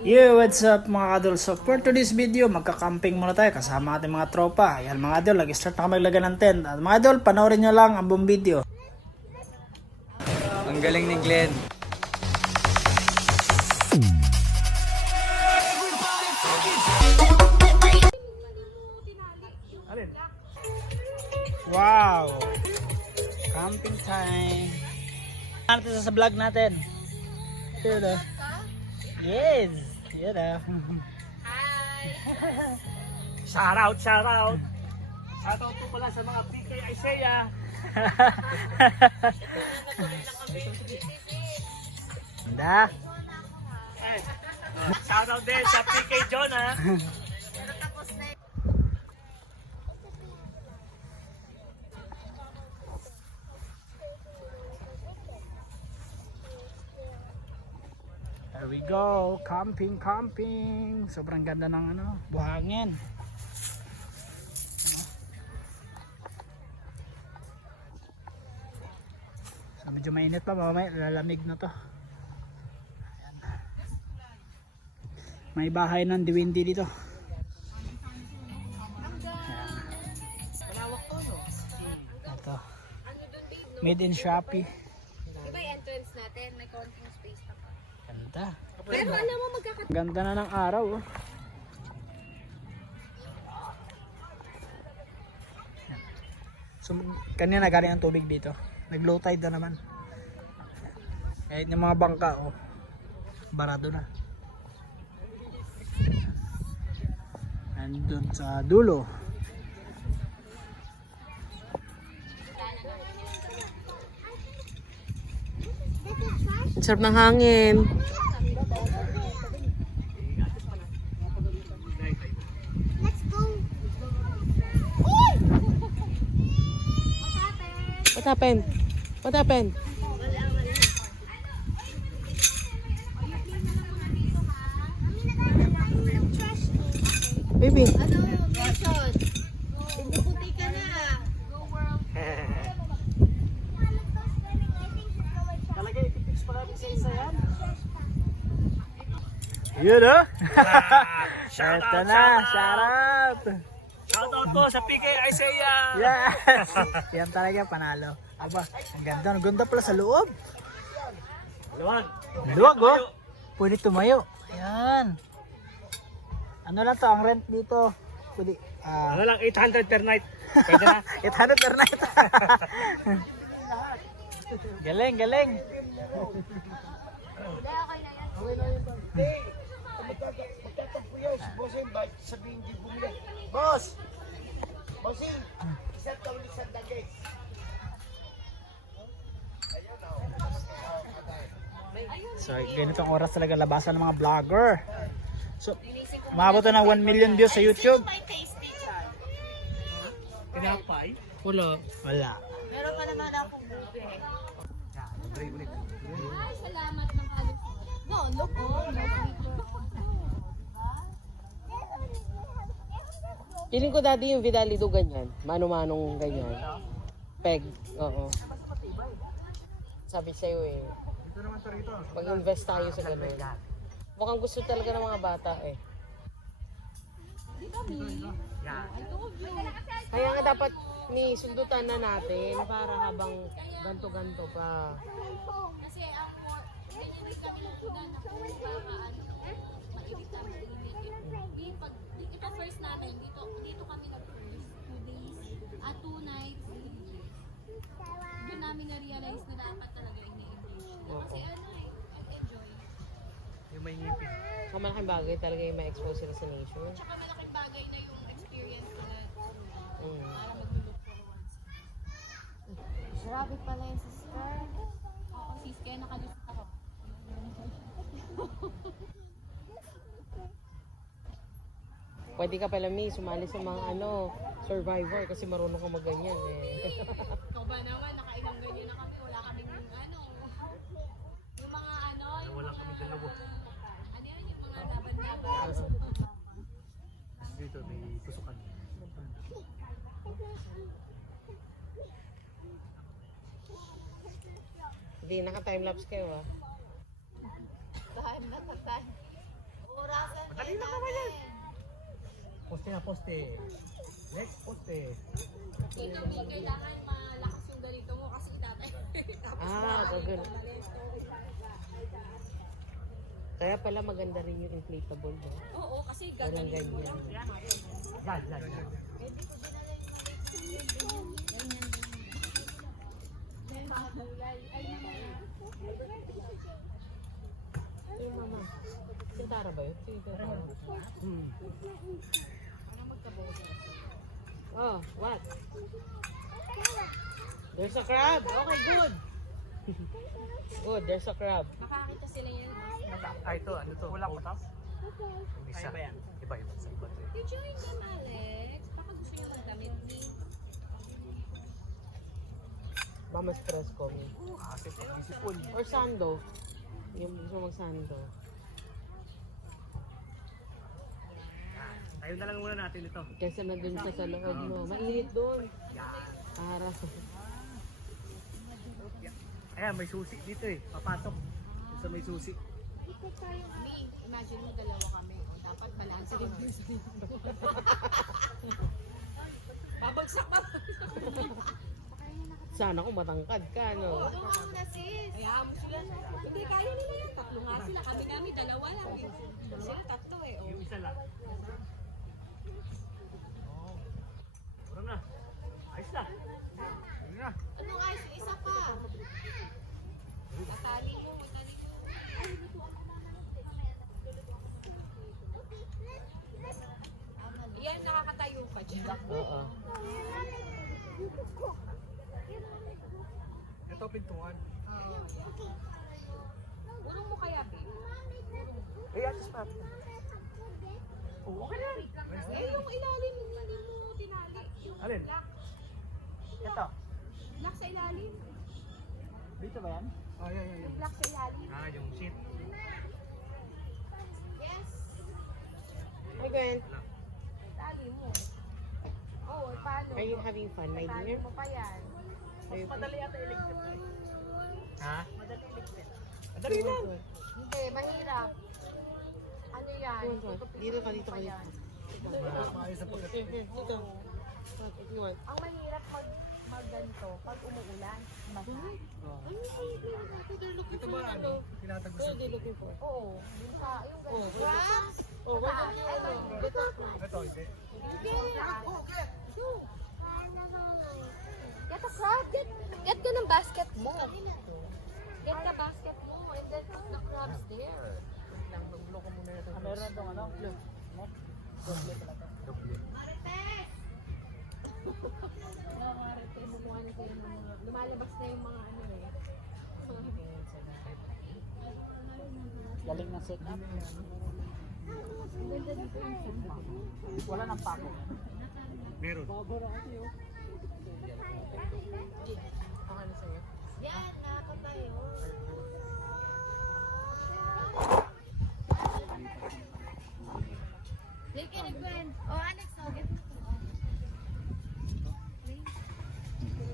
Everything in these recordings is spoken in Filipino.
Yo, what's up mga kadol? So for today's video, magka-camping muna tayo kasama ating mga tropa. Ayan mga kadol, nag-start na kami maglagay ng tent. At mga kadol, panoorin nyo lang ang buong video. Ang galing ni Glenn. Wow! Camping time! Ano ito sa vlog natin? Ito na. Yes! Yan na. Shout out, shout out. Shout out po pala sa mga PK Isaiah. Ganda. Shout out din sa PK John ha. There we go. Camping, camping. Sobrang ganda ng buhangin. So medyo mainit pa, mamaya lalamig na to. Ayan. May bahay ng Diwindi dito. Ito. Made in Shopee. Diba yung entrance natin? May konting space pa pa. Ganda. Pero alam mo Ganda na ng araw. Oh. So, kanina galing ang tubig dito. Nag-low tide na naman. Kahit yung mga bangka, oh, barado na. Nandun sa dulo. Sarap ng hangin. Let's go! What happened? What happened? Baby. Ano, Mason? Puputi ka na. Talaga ipipix pa kami sa isa yan. Yun, oh. Shout Ito out, na, shout out. shout out. Shout out po sa PK Isaiah. Yes! Yan talaga, panalo. Aba, ang ganda pala sa loob. Luwag. Luwag, oh. Pwede tumayo. Ayan. Ano lang to, ang rent dito. Pwede, Ano lang, 800 per night. Pwede na. 800 per night. Galing, galing. Boss! Bossing! Isang tawli sa dagay. So, ganitong oras talaga labasan ng mga vlogger. So, umabot na ng 1 million views sa YouTube. Pinapay? Wala. Wala. Meron pa naman akong buke. Ay, salamat ng alis mo. No, look, oh. Feeling ko daddy yung Vidalido ganyan. Mano-manong ganyan. Peg. Oo. Sabi sa'yo eh. Mag-invest tayo sa ganun. Mukhang gusto talaga ng mga bata eh. Kaya nga dapat ni sundutan na natin para habang ganto-ganto pa. Kasi ako, hindi kami nagpunan na kung mainit kami. Pag ito first natin, dito kami nag-first. 2 days, 2 nights, 3 days. Doon namin na-realize na dapat talaga ini-engage. Kasi enjoy. Yung may ngipin. Sa malaking bagay talaga yung ma-expose sila sa nature. Tsaka malaking bagay na yung experience nila Mm. para mag-look forward. Grabe pala yung sister. Oo, sis, kaya nakalusot ako. Pwede ka pala Mi, sumali sa mga survivor kasi marunong ka magganyan eh. Ikaw ba naman, nakailang ganyan na kami, wala kaming yung mga Wala kami dalawa. ano yan, yung mga laban-laban. Dito may tusukan. Hindi, naka-timelapse kayo ah. Tahan na, tahan. Poste na poste. Next poste. Ito, may kailangan malakas yung ganito mo kasi itatay. Tapos gagano. Kaya pala maganda rin yung inflatable, no? Oo, kasi Walang gaganin mo ganyan. lang. Yan. Ay, mama. Si Tara ba yun? Si Tara. Oh, what? There's a crab. Okay, good. Good, there's a crab. Makakita sila yan. Ito, ano to? Walang patas? Isa. Iba yan. Iba. Sa iba to. You join them, Alex. Baka gusto nyo magdamit ni... Mama stress ko. Kasi pag-isipon. Or sando. Yung gusto mag-sando. Tayo na lang muna natin ito. Kesa na dun ka sa loob mo. Mainit doon. Para. Ayan, may susi dito eh. Papasok. Sa may susi. Me, imagine mo dalawa kami. O, dapat balanse rin yung babagsak pa. Sana kung matangkad ka, no? Doon na sis. Kaya mo sila. Hindi kaya nila yan. Tatlo nga sila. Kami dalawa lang. Sila tatlo eh. Oh. Yung isa lang. Oo. Puro na. Ayos na. Ayun na. Ano guys? Isa pa. Tatali ko. Tatali ko. Yan, nakakatayo ka dyan. Oo. Ito pintuan. Ulong mo kaya, babe? Eh, atis pa. Oo, okay na. Eh, yung ilalim, hindi mo tinali. Yung Alin? lock. Ito. Lock sa ilalim. Dito ba yan? Oh, yan. Yung lock sa ilalim. Yung sheet. Yes. Hi, Gwen. Tali mo. Oo, paano? Are you having fun, my Tali dear? mo pa yan. Are you Madali ata electric. Ha? Madali electric. Madali lang. Hindi, mahirap. Ano yan? Dito ka, dito ka, dito. Yan. Maayos sa pagkat. Here, dito. What, if you want. Ang mahirap mag ganito pag umuulan. Basa. Ito ba ano? Tinatagusan. What are they looking for? Oo. Yung sa, yung Oh, ganito. wait. Crabs? Oh, wait. Ito, hindi. Ito, hindi. Hindi. Get a crab. Get ka ng basket mo. Get the basket mo. And then put the crabs there. Meron itong ano? Doble talaga. Lumalabas na yung mga ano eh. Galing ng setup. Wala nang pako. Meron. Ano sa'yo? Yan, nakakatayo. Take it, Gwen. Oh, Alex, oh, get mo.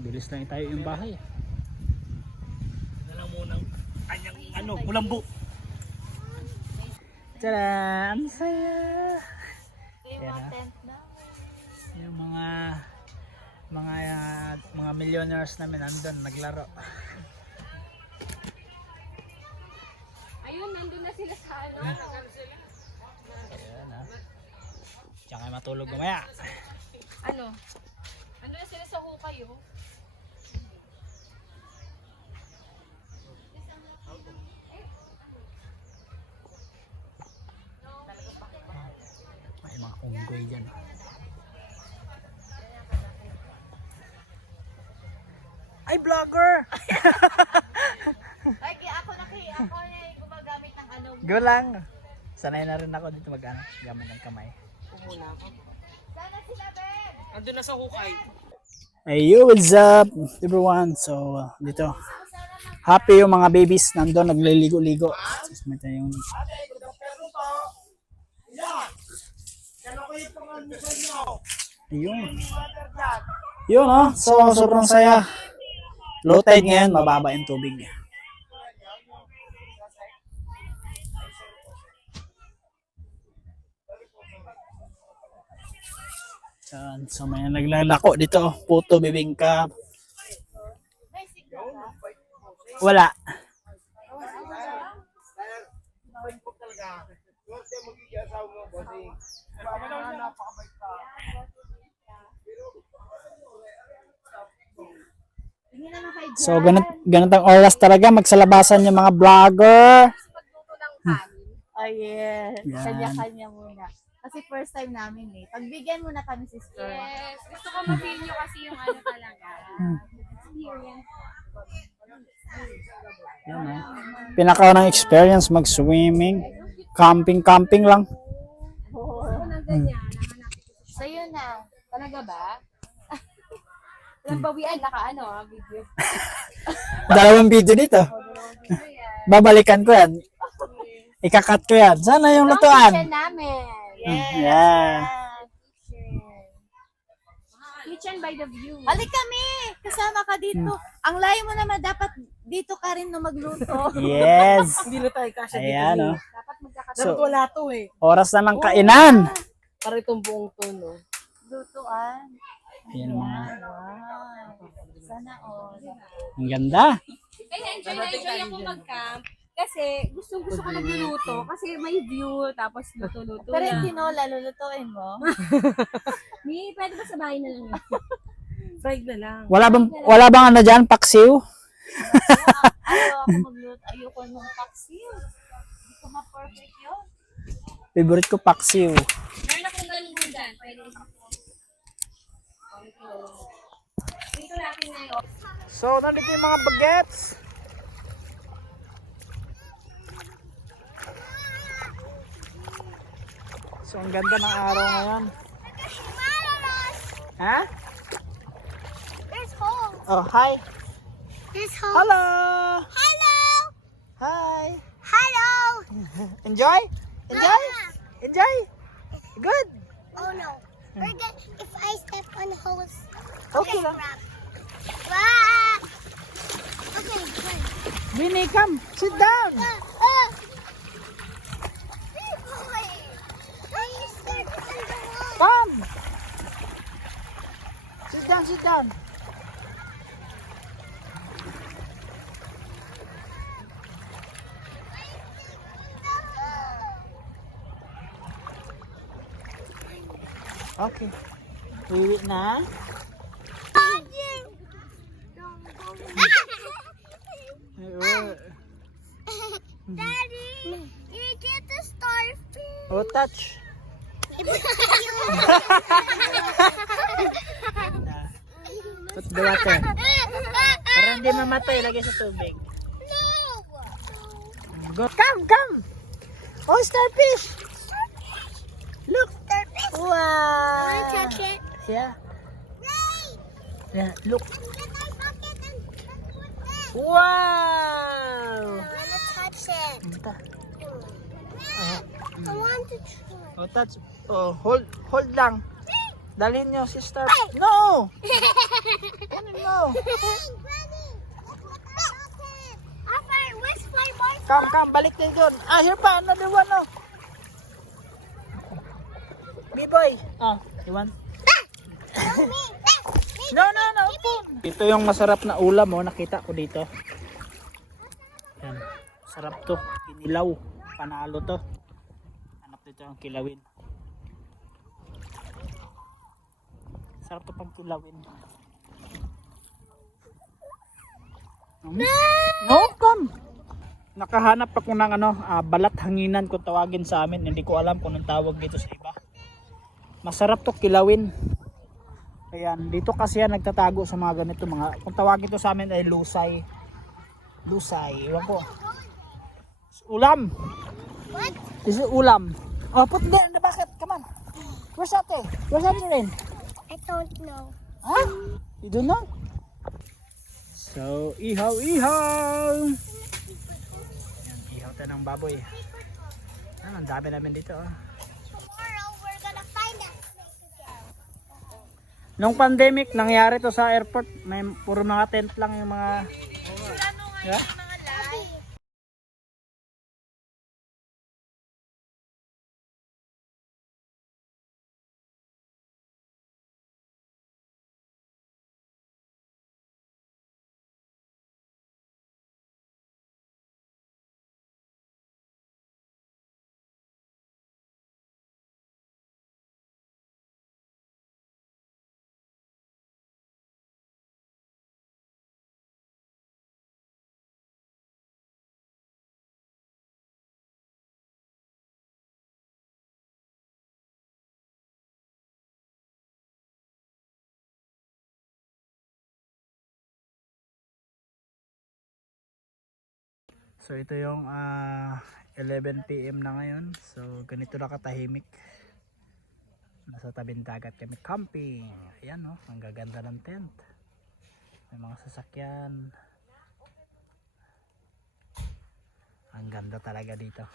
Bilis lang tayo yung bahay. Na lang munang kanyang ano, kulambo. Tadaan! Ang saya! Ito yung Yan, mga ah. tent na. Yung mga millionaires namin andun naglaro. Ayun, nandun na sila sa ano. Ayan ah. Diyan kayo matulog mamaya. Ano? Ano na sila sa hukay, oh? May mga unggoy dyan. Ay, vlogger! Ay, ako na gumagamit ng ano. Go lang. Sanay na rin ako dito gamit ng kamay. Pumula ako. Sana sila, Ben! Andun na sa hukay. Hey, yo, what's up everyone? So, dito. Happy yung mga babies nandun, nagliligo-ligo. So, may tayong... Ayun. Yun, oh. So, sobrang saya. Low tide ngayon, mababa yung tubig. Yan. So may naglalako dito. Puto bibingka. Wala. So ganitong oras talaga magsalabasan yung mga vlogger. Pagluto ng kanin. Oh, yes. Yan. Kanya-kanya muna. Kasi first time namin eh. Pagbigyan muna kami, sister. Yes. Gusto ko ma-feel nyo kasi yung ano talaga. Experience. Yan, pinaka ng experience mag-swimming. Camping lang. Sa'yo na. Talaga ba? Walang bawian, video. Dalawang video dito. Babalikan ko yan. Ikakat ko yan. Sana yung lutuan. Kitchen namin. Yeah. Kitchen by the view. Halik kami! Kasama ka dito. Ang layo mo naman, dapat dito ka rin no magluto. Yes. Hindi na tayo kasya dito. Ayan, oh. Dapat magkakasama. Dapat wala to eh. Oras na ng kainan. Para itong buong tono. Lutuan. Ayan, mga. Wow. Sana all. Ang ganda. Kaya enjoy ako mag-camp. Kasi gusto ko nagluluto. Kasi may view. Tapos luto-luto Pero yung lang. tinola, lulutuin mo. Pwede ba sa bahay na lang? Fried na lang. Wala bang ano dyan? Paksiw? Ayaw ako magluto. Ayoko nung paksiw. Hindi ko ma-perfect yun. Favorite ko paksiw. Meron akong ganun din dyan. Pwede. Dito natin ngayon. So, nandito yung mga bagets. So, ang ganda ng araw ngayon. Ha? There's home. Oh, hi. There's home. Hello. Hello. Hi. Hello. Enjoy? Enjoy? Enjoy? Good. Oh no. We're gonna, if I step on the hose. Okay lang. Wow. Okay, good. Winnie, come. Sit down. Come. Sit down, sit down. Okay. Uwi na. Daddy, you get the starfish. Oh, touch. Put the water. Para hindi mamatay, lagay sa tubig. Go. Come. Oh, starfish. Look. Starfish. Wow. Wanna touch it? Yeah. Wait. Yeah, look. Get my bucket and put that. Wow. Wanna touch it? Ito. I want to try. Oh, touch. Oh, hold lang. Dalhin nyo si Starfish. No! Ano no? Where's my boy? Come, balik tayo doon. Ah, here pa, another one, oh. B-boy. Oh, you want? No. Ito yung masarap na ulam, oh. Nakita ko dito. Yan. Sarap to. Kinilaw. Panalo to. Hanap dito ang kilawin. Sarap to pang kilawin. No, come. Nakahanap ako ng balat hanginan kung tawagin sa amin. Hindi ko alam kung anong tawag dito sa iba. Masarap to kilawin. Ayan, dito kasi yan nagtatago sa mga ganito mga, kung tawagin to sa amin ay lusay. Iwan ko. Ulam. What? This is ulam. Oh, put there in the bucket. Come on. Where's ate? Where's ate Rain? I don't know. Huh? You don't know? So, ihaw. Yan, ihaw tayo ng baboy. Ang dami namin dito. Tomorrow we're gonna find that snake again. Nung pandemic, nangyari to sa airport. May puro mga tent lang yung mga... Yeah? So ito yung 11 PM na ngayon. So ganito na katahimik. Nasa tabing dagat kami camping. Ayan oh, ang gaganda ng tent. May mga sasakyan. Ang ganda talaga dito.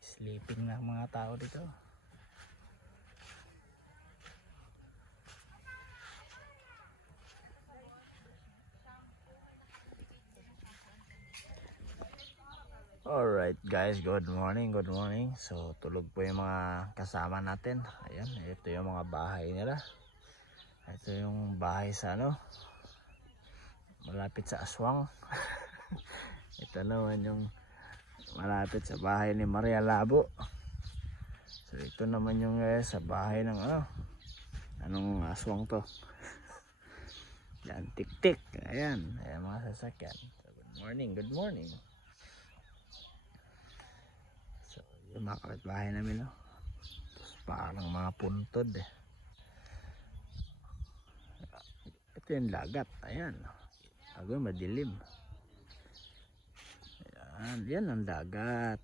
Sleeping na mga tao dito. Alright guys, good morning, good morning. So tulog po yung mga kasama natin. Ayan, ito yung mga bahay nila. Ito yung bahay sa ano, malapit sa aswang. Ito naman yung malapit sa bahay ni Maria Labo. So ito naman yung sa bahay ng ano, anong aswang to. Yan, tik-tik. Ayan, ayan mga sasakyan. So, good morning, good morning. Yung mga kapitbahay namin, no? Parang mga puntod eh. Ito yung lagat, ayan. Ako madilim. Ayan, yan ang dagat.